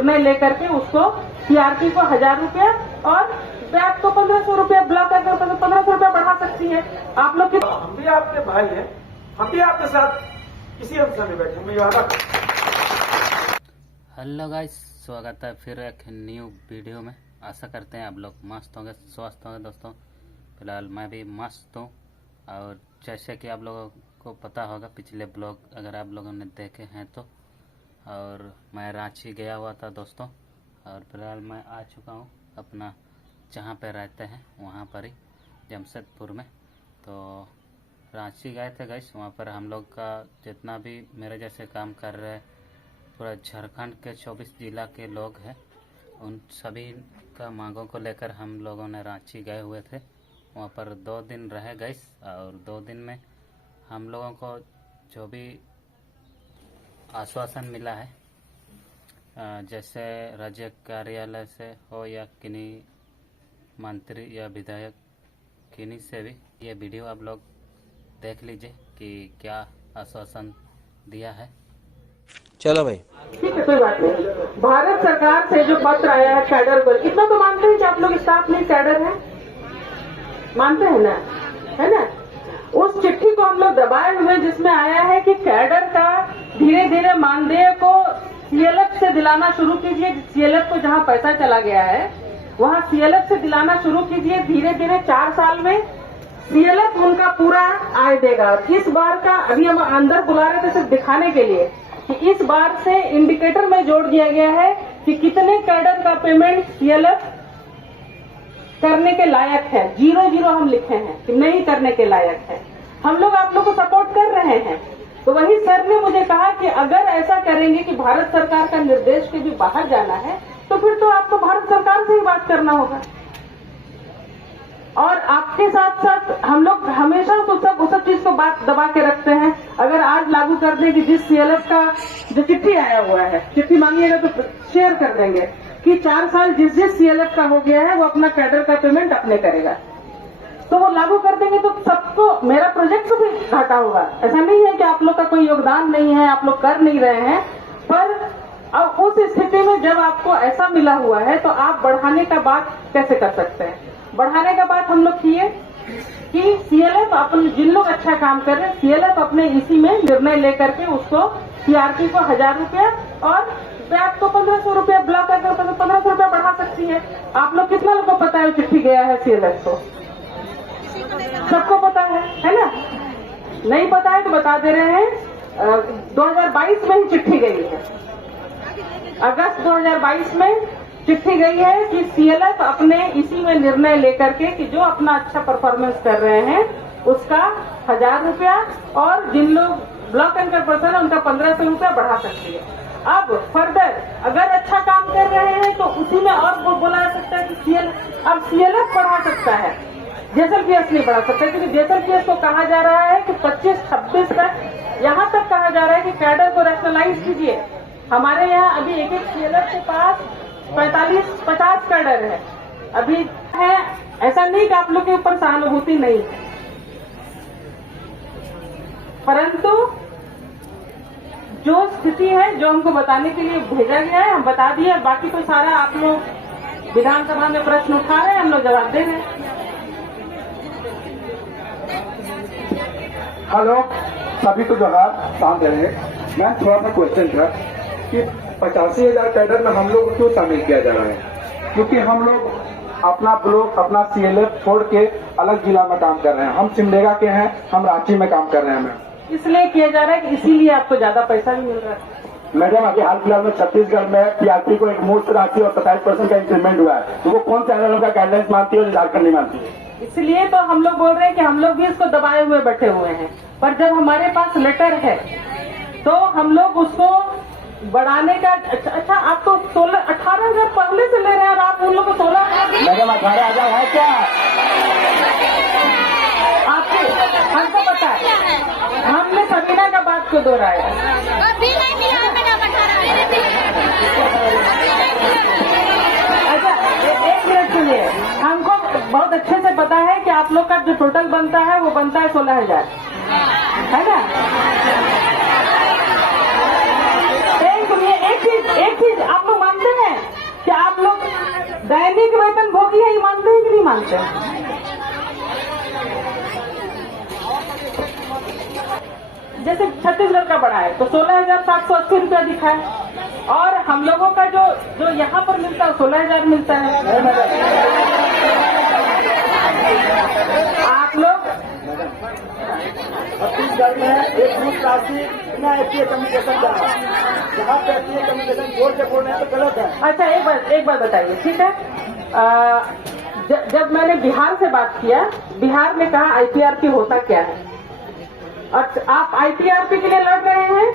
निर्णय लेकर के उसको सीआरपी को 1000 रुपया और ब्याज को 1500 रुपया ब्लॉक करके 1500 रुपया बढ़ा सकती है। आप लोग हम भी आपके भाई हैं, हम भी आपके साथ इसी अंश में बैठे हैं। हेलो गाइस, स्वागत है फिर एक न्यू वीडियो में। आशा करते हैं आप लोग मस्त होंगे, स्वस्थ होंगे। दोस्तों फिलहाल मैं भी मस्त हूँ और जैसे कि आप लोगों को पता होगा पिछले ब्लॉग अगर आप लोगों ने देखे हैं तो, और मैं रांची गया हुआ था दोस्तों, और फिलहाल मैं आ चुका हूँ अपना जहाँ पे रहते हैं वहाँ पर ही जमशेदपुर में। तो रांची गए थे गाइस, वहाँ पर हम लोग का जितना भी मेरे जैसे काम कर रहे पूरा झारखंड के 24 जिला के लोग हैं, उन सभी का मांगों को लेकर हम लोगों ने रांची गए हुए थे। वहाँ पर 2 दिन रहे गाइस, और 2 दिन में हम लोगों को जो भी आश्वासन मिला है, जैसे राज्य कार्यालय से हो या किन्हीं मंत्री या विधायक किन्हीं से भी, ये वीडियो आप लोग देख लीजिए कि क्या आश्वासन दिया है। चलो भाई, ठीक है, कोई बात नहीं। भारत सरकार से जो पत्र आया है कैडर पर, इतना तो मानते हैं कि आप लोग स्टाफ नहीं कैडर है, मानते हैं ना, है ना। उस चिट्ठी को हम लोग दबाए हुए जिसमें आया है कि कैडर का धीरे धीरे मानदेय को सीएलएफ से दिलाना शुरू कीजिए। सीएलएफ को जहाँ पैसा चला गया है वहाँ सीएलएफ से दिलाना शुरू कीजिए। धीरे धीरे 4 साल में सीएलएफ उनका पूरा आय देगा। इस बार का अभी हम अंदर बुला रहे थे सिर्फ दिखाने के लिए कि इस बार से इंडिकेटर में जोड़ दिया गया है कि कितने कैडर का पेमेंट सीएलएफ करने के लायक है। 0-0 हम लिखे हैं कि नहीं करने के लायक है। हम लोग आप लोग को सपोर्ट कर रहे हैं। तो वही सर ने मुझे कहा कि अगर ऐसा करेंगे कि भारत सरकार का निर्देश के भी बाहर जाना है तो फिर तो आपको भारत सरकार से ही बात करना होगा। और आपके साथ साथ हम लोग हमेशा उस सब चीज को बात दबा के रखते हैं। अगर आज लागू कर दें कि जिस सीएलएफ का जो चिट्ठी आया हुआ है, चिट्ठी मांगिएगा तो शेयर कर देंगे कि 4 साल जिस सीएलएफ का हो गया है वो अपना कैडर का पेमेंट अपने करेगा, तो वो लागू कर देंगे तो सबको, मेरा प्रोजेक्ट भी घाटा होगा। ऐसा नहीं है कि आप लोग का कोई योगदान नहीं है, आप लोग कर नहीं रहे हैं, पर अब उस स्थिति में जब आपको ऐसा मिला हुआ है तो आप बढ़ाने का बात कैसे कर सकते हैं। बढ़ाने का बात हम लोग किए कि सीएलएफ अपने, जिन लोग अच्छा काम कर रहे हैं, सीएलएफ अपने इसी में निर्णय लेकर के उसको सीआरपी को 1000 रुपया और ब्याज को 1500 रुपया ब्लॉक करके 1500 रुपया बढ़ा सकती है। आप लोग कितना लोग को पता है चिट्ठी गया है सीएलएफ को? सबको पता है ना? नहीं पता है तो बता दे रहे हैं। 2022 में ही चिट्ठी गई है, अगस्त 2022 में चिट्ठी गई है कि सीएलएफ अपने इसी में निर्णय लेकर के कि जो अपना अच्छा परफॉर्मेंस कर रहे हैं उसका 1000 रुपया और जिन लोग ब्लॉक एंकर पर्सन है उनका 1500 रुपया बढ़ा सकती है। अब फर्दर अगर अच्छा काम कर रहे हैं तो उसी में और बोला जा सकता है कि अब सीएलएफ बढ़ा सकता है, जेएसएलपीएस नहीं बढ़ा सकता, क्योंकि जेएसएलपीएस को कहा जा रहा है कि 25-26 तक, यहाँ तक कहा जा रहा है कि कैडर को रैशनलाइज कीजिए। हमारे यहाँ अभी एक सीएलएफ के पास 45-50 कैडर है अभी है। ऐसा नहीं कि आप लोग के ऊपर सहानुभूति नहीं है, परंतु जो स्थिति है जो हमको बताने के लिए भेजा गया है हम बता दिए। बाकी तो सारा आप लोग विधानसभा में प्रश्न उठा रहे हैं, हम लोग जवाब दे रहे हैं। हेलो, सभी को जवाब शांत रहे। मैं थोड़ा सा क्वेश्चन था कि 85,000 कैडर में हम लोग को क्यों शामिल किया जा रहा है? क्योंकि हम लोग अपना ब्लॉक, अपना सीएलएफ छोड़ के अलग जिला में काम कर रहे हैं। हम सिमडेगा के हैं, हम रांची में काम कर रहे हैं। मैम, इसलिए किया जा रहा है कि इसीलिए आपको ज्यादा पैसा भी मिल रहा है। मैडम, अभी हाल फिलहाल में छत्तीसगढ़ में पीआरपी को एक मुफ्त राशि और 27% का इंक्रीमेंट हुआ है, तो वो कौन सा का गाइडलाइंस मानती है और झारखंड नहीं मानती है? इसलिए तो हम लोग बोल रहे हैं कि हम लोग भी इसको दबाए हुए बैठे हुए हैं, पर जब हमारे पास लेटर है तो हम लोग उसको बढ़ाने का। अच्छा, आप तो 18,000 पहले से ले रहे हैं और आप उन लोग को 16। मैडम, 18,000 है क्या? आपको हमको पता है, हमने सबीना का बात को दोहराया। अच्छा, एक मिनट सुनिए, हमको बहुत अच्छे से पता है कि आप लोग का जो टोटल बनता है वो बनता है 16,000, है ना? एक चीज आप लोग मानते हैं जैसे छत्तीसगढ़ का बढ़ा है तो 16,780 रुपया दिखा है और हम लोगों का जो यहाँ पर मिलता है 16,000 मिलता है। आप लोग छत्तीसगढ़ में एक ग्रुप राशि बिना एफटीए कम्युनिकेशन जा रहा है, जहाँ पे एफटीए कम्युनिकेशन जोड़ के बोल रहे हैं तो गलत है। अच्छा एक बात बताइए, ठीक है। जब मैंने बिहार से बात किया, बिहार में कहा आईपीआरपी होता क्या है और आप आईपीआरपी के लिए लड़ रहे हैं।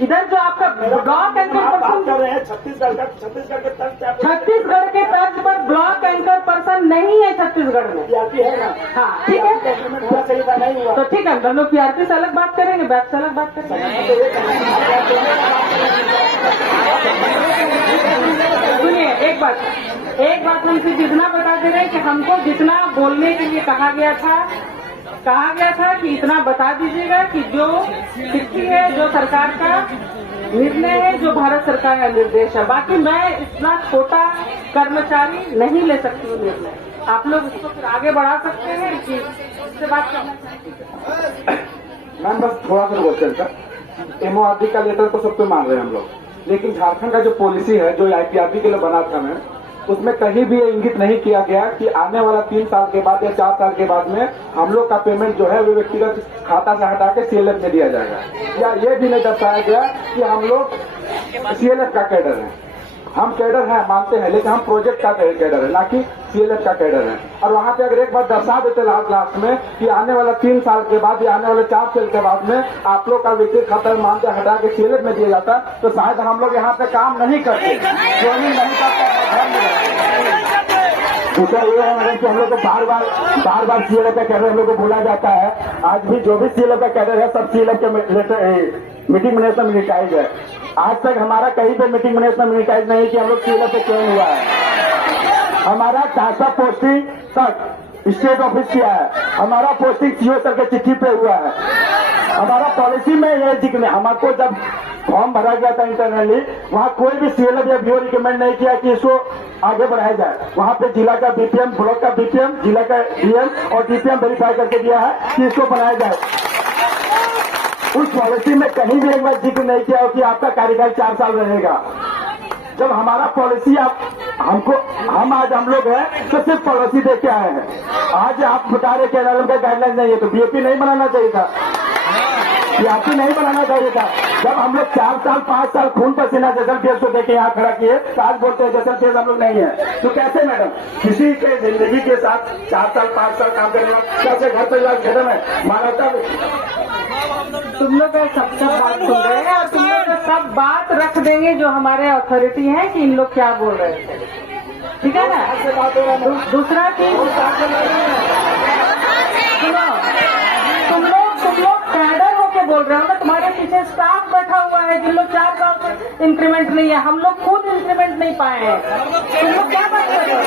इधर जो आपका ब्लॉक एंकर बात कर पर्सन, रहे हैं छत्तीसगढ़ के तर्ज पे आप छत्तीसगढ़ के तर्ज पर ब्लॉक एंकर पर्सन नहीं है छत्तीसगढ़ में। पीआरपी है ना, हाँ ठीक है, एग्रीमेंट होना चाहिए था, नहीं हुआ। तो ठीक है, हम लोग पीआरपी से अलग बात करेंगे, बैक से अलग बात करेंगे। सुनिए एक बात हम सिर्फ इतना बता दे रहे हैं कि हमको जितना बोलने के लिए कहा गया था कि इतना बता दीजिएगा कि जो चिट्ठी है, जो सरकार का निर्णय है, जो भारत सरकार का निर्देश है। बाकी मैं इतना छोटा कर्मचारी नहीं ले सकती हूँ निर्णय। आप लोग इसको फिर आगे बढ़ा सकते हैं कि इससे बात करना चाहिए। मैम बस थोड़ा सा क्वेश्चन था। एमओआरडी का लेटर तो सब पे मान रहे हैं हम लोग, लेकिन झारखंड का जो पॉलिसी है जो आईपीआरपी के लिए बना था मैम, उसमें कहीं भी ये इंगित नहीं किया गया कि आने वाला 3 साल के बाद या 4 साल के बाद में हम लोग का पेमेंट जो है वो व्यक्तिगत खाता से हटा के सीएलएफ में दिया जाएगा, या ये भी नहीं दर्शाया गया कि हम लोग सीएलएफ का कैडर है। हम कैडर हैं मानते हैं, लेकिन हम प्रोजेक्ट का कैडर है, ना कि सीएलएफ का कैडर है। और वहां पे अगर एक बार दर्शा देते लास्ट में कि आने वाला 3 साल के बाद या आने वाले 4 साल के बाद में आप लोग का व्यक्तिगत खाता मान से हटा के सीएलएफ में दिया जाता, तो शायद हम लोग यहाँ पे काम नहीं करते, ज्वाइनिंग नहीं करते। दूसरा ये है मैडम कि हम लोग को बार बार सीएलएफ का कैडर हम लोग को बोला जाता है। आज भी जो भी सीएलएफ का कैडर है सब सीएलएफ के मीटिंग मिनट्स में मिनिटाइज है। आज तक हमारा कहीं पे मीटिंग मिनट्स में मिनिटाइज नहीं कि हम लोग सीएलएफ पे क्यों हुआ है। हमारा टाटा पोस्टिंग तक स्टेट ऑफिस किया है, हमारा पोस्टिंग सीओ सर के चिट्ठी पे हुआ है। हमारा पॉलिसी में यह जिक्र, हमको जब फॉर्म भरा गया था इंटरनली, वहाँ कोई भी सीएलएफ या बीओ रिकमेंड नहीं किया कि इसको आगे बढ़ाया जाए। वहाँ पे जिला का बीपीएम, ब्लॉक का बीपीएम, जिला का डीएम और डीपीएम वेरीफाई करके दिया है कि इसको बनाया जाए। उस पॉलिसी में कहीं भी एक बार जिक्र नहीं किया हो कि आपका कार्यकाल 4 साल रहेगा। जब हमारा पॉलिसी हम आज हम लोग हैं तो सिर्फ पॉलिसी दे के आए हैं। आज आप बता रहे केरल का गाइडलाइन नहीं है तो बीएपी नहीं बनाना चाहिए था, बीआरपी नहीं बनाना चाहिए था। जब हम लोग 4 साल 5 साल खून पसीना जैसल फेस को देके यहाँ खड़ा किए तो आज बोलते हैं जैसल फेस हम लोग नहीं है। तो कैसे मैडम किसी के जिंदगी के साथ 4 साल 5 साल काम करने वाला कैसे घर परिवार खत्म है, मानवता। तुम लोग सब बात सुन रहे हैं और तुम लोग सब बात रख देंगे जो हमारे अथॉरिटी है कि इन लोग क्या बोल रहे थे, ठीक है ना। दूसरा चीज सुनो, तुम लोग कैडर होके बोल रहे हो ना, तुम्हारे पीछे स्टाफ बैठा हुआ है जिन लोग 4 साल से इंक्रीमेंट नहीं है। हम लोग खुद इंक्रीमेंट नहीं पाए हैं। तुम लोग क्या बात कर रहे हो?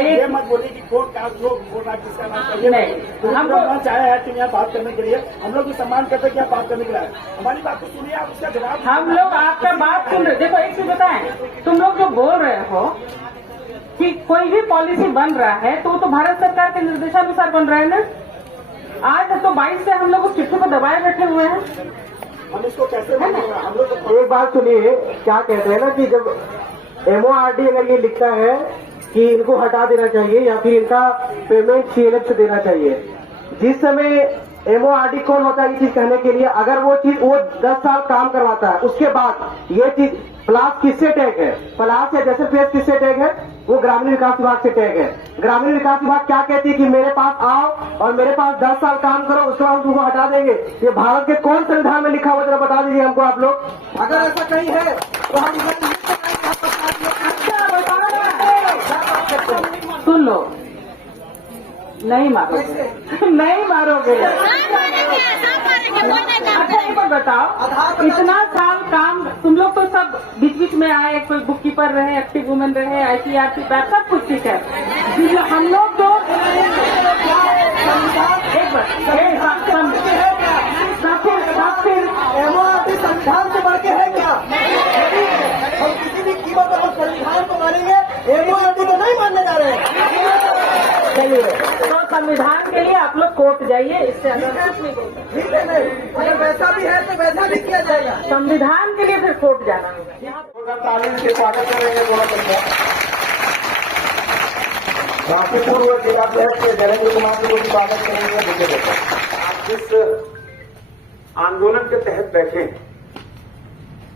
ये मत बोलिए कि कोर्ट का लोग बोल रहा है किसका नाम चाहिए नहीं। हमको चाहे है कि यहाँ बात करने के लिए हम लोग भी सम्मान करते हैं कि आप बात करने के लिए हमारी बात को सुनिए, आप उसका जवाब। हम लोग आपका बात सुन रहे। देखो एक चीज बताएं, तुम लोग जो बोल रहे हो कि कोई भी पॉलिसी बन रहा है तो वो तो भारत सरकार के निर्देशानुसार बन रहा है ना। आज तो 22 से हम लोग उस चिट्ठी को दबाए बैठे हुए हैं। हम इसको कैसे मानेंगे? हम लोग एक बात सुनिए, क्या कहते हैं ना कि जब एमओआरडी अगर ये लिखता है कि इनको हटा देना चाहिए या फिर इनका पेमेंट सीएलएफ से देना चाहिए, जिस समय एमओआरडी कौन होता है ये चीज कहने के लिए, अगर वो 10 साल काम करवाता है उसके बाद ये चीज प्लास किससे टैग है, प्लास या जैसे फेस किससे टैग है, वो ग्रामीण विकास विभाग से टैग है। ग्रामीण विकास विभाग क्या कहती है कि मेरे पास आओ और मेरे पास 10 साल काम करो, उसके बाद तुमको हटा देंगे। ये भारत के कौन संविधान में लिखा हुआ जरा बता दीजिए हमको आप लोग। अगर ऐसा कहीं है तो हम सुन लो, नहीं मारोगे नहीं मारोगे। अच्छा एक बार बताओ, इतना साल काम तुम लोग तो सब बीच बीच में आए, कोई बुक कीपर रहे, एक्टिव वुमेन रहे, आईसीआरसी बैक, सब कुछ ठीक है। हम लोग तो एक बार एमओआरडी संविधान से बढ़ के है क्या? हम किसी भी कीमत पर संविधान को मानेंगे एमओआरडी को नहीं मानने जा रहे हैं। चलिए, तो संविधान के लिए आप लोग कोर्ट जाइए, इससे अगर कुछ नहीं बोलते। ठीक है, नहीं अगर वैसा भी है तो वैसा भी किया जाएगा। संविधान के लिए फिर कोर्ट जाना होगा। यहाँ तालीम से स्वागत करेंगे दोनों पंचायत पूर्व जिला अध्यक्ष नरेंद्र कुमार जी को स्वागत करेंगे। आप जिस आंदोलन के तहत बैठे,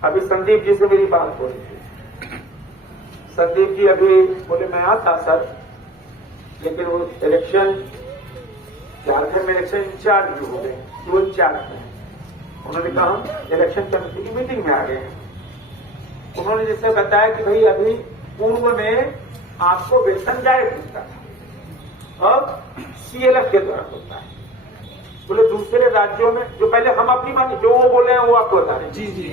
अभी संदीप जी से मेरी बात हो रही थी। संदीप जी अभी बोले मैं आता सर, लेकिन वो इलेक्शन झारखंड में इलेक्शन इंचार्ज भी हो गए, जो इंचार्ज हैं उन्होंने कहा हम इलेक्शन कमेटी की मीटिंग में आ गए हैं। उन्होंने जैसे बताया कि भाई अभी पूर्व में आपको वेतन डायरेक्ट मिलता था, अब सीएलएफ के द्वारा होता है। बोले दूसरे राज्यों में जो पहले हम अपनी मानी जो वो बोले हैं वो आपको बता रहे हैं। जी जी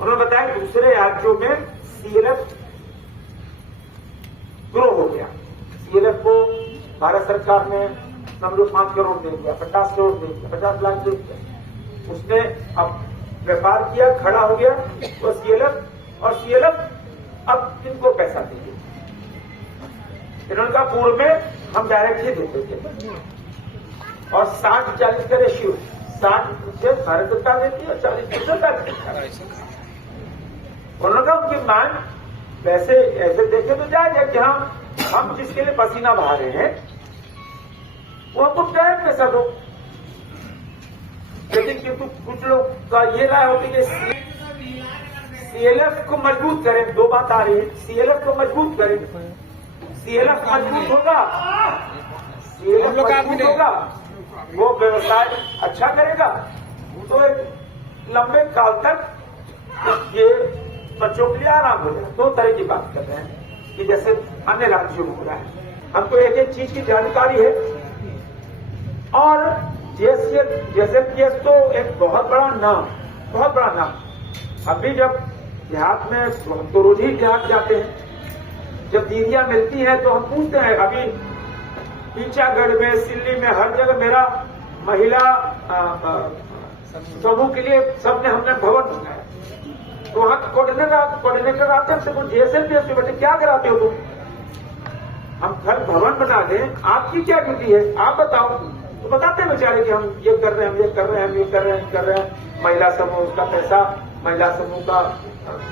उन्होंने बताया दूसरे राज्यों में सीएलएफ ग्रो हो गया। सीएलएफ को भारत सरकार ने समझो 5 करोड़ दे दिया, 50 करोड़ दे दिया, 50 लाख दे दिया। उसने अब व्यापार किया, खड़ा हो गया वो सीएलएफ, और सीएलएफ अब किनको पैसा देंगे। इन्होंने कहा पूर्व में हम डायरेक्ट ही देते थे और 60-40 का रेशियो, 60% भारत सरकार देती है और 40% राज्य सरकार। उन्होंने कहा उनकी मांग वैसे ऐसे देखे तो जायज है, जहां हम जिसके लिए पसीना बहा रहे हैं वो हमको डायरेक्ट पैसा दो। लेकिन किंतु कुछ लोग का ये राय होती है कि सीएलएफ को मजबूत करें। 2 बात आ रही है, सीएलएफ को मजबूत करें। सीएलएफ मजबूत होगा, सीएलएफ मजबूत होगा, वो व्यवसाय अच्छा करेगा, तो एक लंबे काल तक ये बच्चों के लिए आराम हो जाए। 2 तरह की बात कर रहे हैं कि जैसे अन्य राज्यों में हो रहा है। हमको एक एक चीज की जानकारी है। और जेएसएलपीएस तो एक बहुत बड़ा नाम। अभी जब देहात में हम तो रोज ही देहात जाते हैं, जब दीदियां मिलती हैं तो हम पूछते हैं। अभी पीचागढ़ में, सिल्ली में, हर जगह मेरा महिला समूह के लिए हमने भवन बनाया। तो वहां कोऑर्डिनेटर आते हैं, हमसे जेएसएलपीएस में बेटे क्या कराते हो तुम? हम घर भवन बना दें, आपकी क्या ड्यूटी है आप बताओ। तो बताते हैं बेचारे कि हम ये कर रहे हैं, हम ये कर रहे हैं, हम ये कर रहे हैं, हम कर रहे हैं। महिला समूह का पैसा, महिला समूह का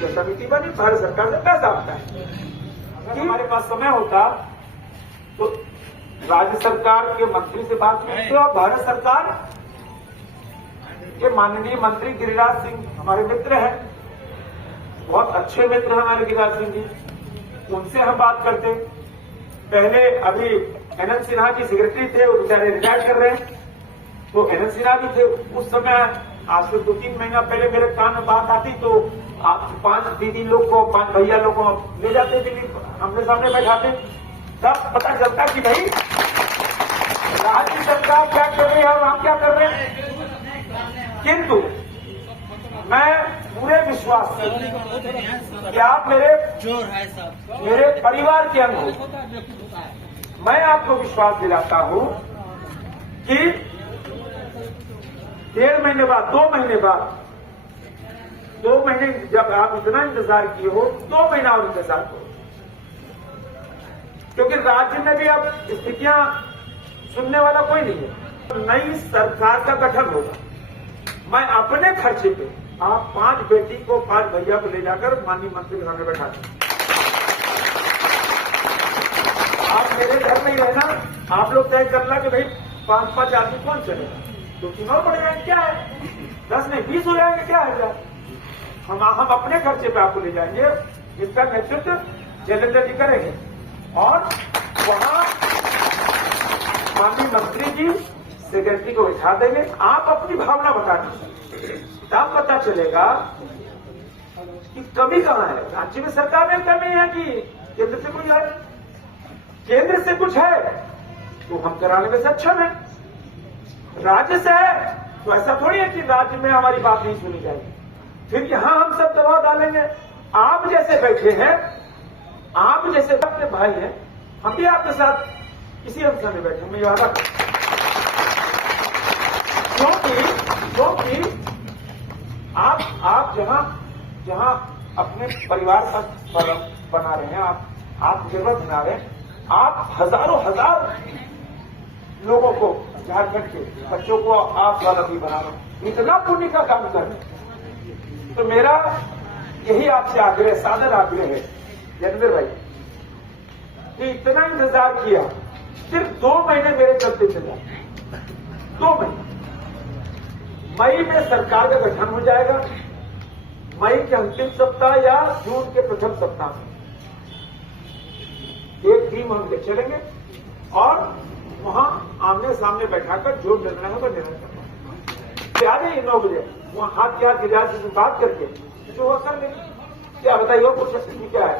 जो समिति बनी, भारत सरकार से पैसा आता है। अगर हमारे पास समय होता तो राज्य सरकार के मंत्री से बात करते और भारत सरकार के माननीय मंत्री गिरिराज सिंह हमारे मित्र हैं, बहुत अच्छे मित्र हैं हमारे गिरिराज सिंह जी, उनसे हम बात करते। पहले अभी एनएन सिन्हा जी सेक्रेटरी थे, वो बेचारे रिटायर कर रहे हैं, तो एनएन सिन्हा भी थे उस समय। आज से 2-3 महीना पहले मेरे कान में बात आती तो आप 5 दीदी लोग को, 5 भैया लोग को ले जाते दिल्ली, हमने सामने बैठाते, तब पता चलता कि भाई राज्य सरकार क्या कर रही है और हम क्या कर रहे हैं। किंतु मैं पूरे विश्वास से कि आप मेरे परिवार के अंग हो, मैं आपको विश्वास दिलाता हूं कि 1.5 महीने बाद, 2 महीने बाद, 2 महीने जब आप इतना इंतजार किए हो, 2 महीना और इंतजार करो, क्योंकि राज्य में भी अब स्थितियां सुनने वाला कोई नहीं है। नई सरकार का गठन होगा। मैं अपने खर्चे पे आप 5 बेटी को, 5 भैया को ले जाकर माननीय मंत्री के सामने बैठा दें। आप मेरे घर में ही रहना, आप लोग तय करना कि भाई 5-5 आदमी कौन चलेगा, 2-3 और बढ़ जाएंगे, क्या है, 10 नहीं 20 हो जाएंगे, क्या है। हम अपने खर्चे पे आपको ले जाएंगे, जिसका नेतृत्व जयललिता जी करेंगे, और वहां माननीय मंत्री जी सेक्रेटरी को बिठा देंगे। आप अपनी भावना बता दीजिए, तब पता चलेगा कि कमी कहां है। राज्य में सरकार में कमी है कि केंद्र से कुछ है, केंद्र से कुछ है तो हम कराने में सक्षम है। राज्य से है तो ऐसा थोड़ी है कि राज्य में हमारी बात नहीं सुनी जाएगी, फिर यहां हम सब दबाव डालेंगे। आप जैसे बैठे हैं, आप जैसे अपने भाई हैं, हम भी आपके साथ इसी अंश में बैठे, मैं वादा करता हूं। क्योंकि आप जहां अपने परिवार का बना रहे हैं, आप आत्मनिर्भर बना रहे हैं। आप हजारों हजार लोगों को, झारखंड के बच्चों को आप स्वावलंबी बना रहे हैं, इतना पुण्य का काम कर रहे हैं। तो मेरा यही आपसे आग्रह, सादर आग्रह है जयेंद्र भाई, कि इतना इंतजार किया, सिर्फ 2 महीने मेरे चलते चला, 2 महीने। मई में सरकार का गठन हो जाएगा, मई के अंतिम सप्ताह या जून के प्रथम सप्ताह में एक टीम हम ले चलेंगे और वहां आमने सामने बैठाकर जो निर्णय होगा निर्णय करना। क्या नहीं 9 बजे वहां हाथ के हाथ गिरा से बात करके जो हो कर लेंगे। क्या बताइए, और कुछ स्थिति क्या है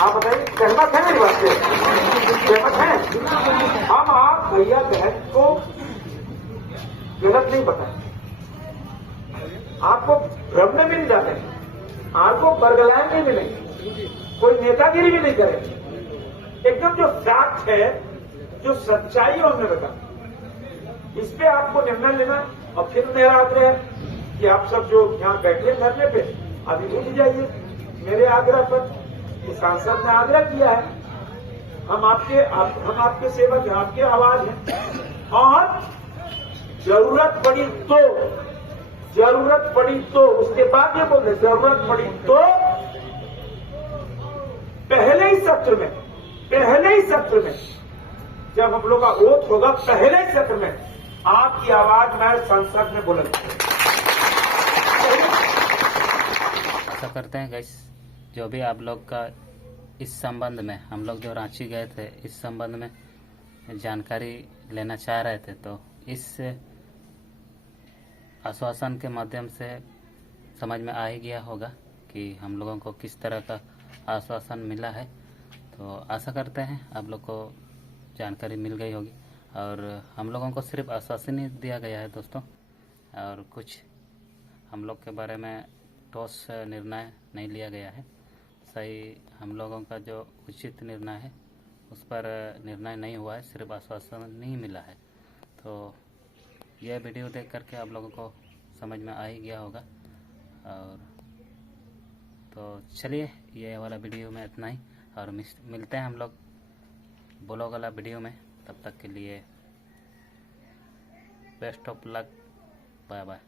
आप बताइए। सहमत है मेरी बात से? सहमत है? हम आप भैया बहन को गलत नहीं बताएं, आपको भ्रम में भी नहीं जाते, आपको बरगलाएं नहीं मिलेंगे, कोई नेतागिरी भी नहीं करेंगे। एकदम जो फैक्ट है, जो सच्चाई है उन्हें बता, इस पे आपको निर्णय लेना। और फिर मेरा आग्रह है कि आप सब जो यहां बैठे धरने पे अभी उठ जाइए। मेरे आग्रह पर सांसद ने आग्रह किया है, हम आपके सेवक हैं, आपकी आवाज है। और जरूरत पड़ी तो उसके बाद ये बोल रहे, जरूरत पड़ी तो पहले ही सत्र में जब हम लोग का वोट होगा, पहले ही सत्र में आपकी आवाज मैं संसद में बुलंद ऐसा करते हैं गाइस, जो भी आप लोग का इस संबंध में, हम लोग जो रांची गए थे इस संबंध में जानकारी लेना चाह रहे थे, तो इस आश्वासन के माध्यम से समझ में आ ही गया होगा कि हम लोगों को किस तरह का आश्वासन मिला है। तो आशा करते हैं आप लोग को जानकारी मिल गई होगी। और हम लोगों को सिर्फ आश्वासन ही दिया गया है दोस्तों, और कुछ हम लोग के बारे में ठोस निर्णय नहीं लिया गया है। सही हम लोगों का जो उचित निर्णय है उस पर निर्णय नहीं हुआ है, सिर्फ आश्वासन नहीं मिला है। तो यह वीडियो देख करके आप लोगों को समझ में आ ही गया होगा। और तो चलिए, ये वाला वीडियो में इतना ही, और मिलते हैं हम लोग ब्लॉग वाला वीडियो में। तब तक के लिए best of luck, bye bye.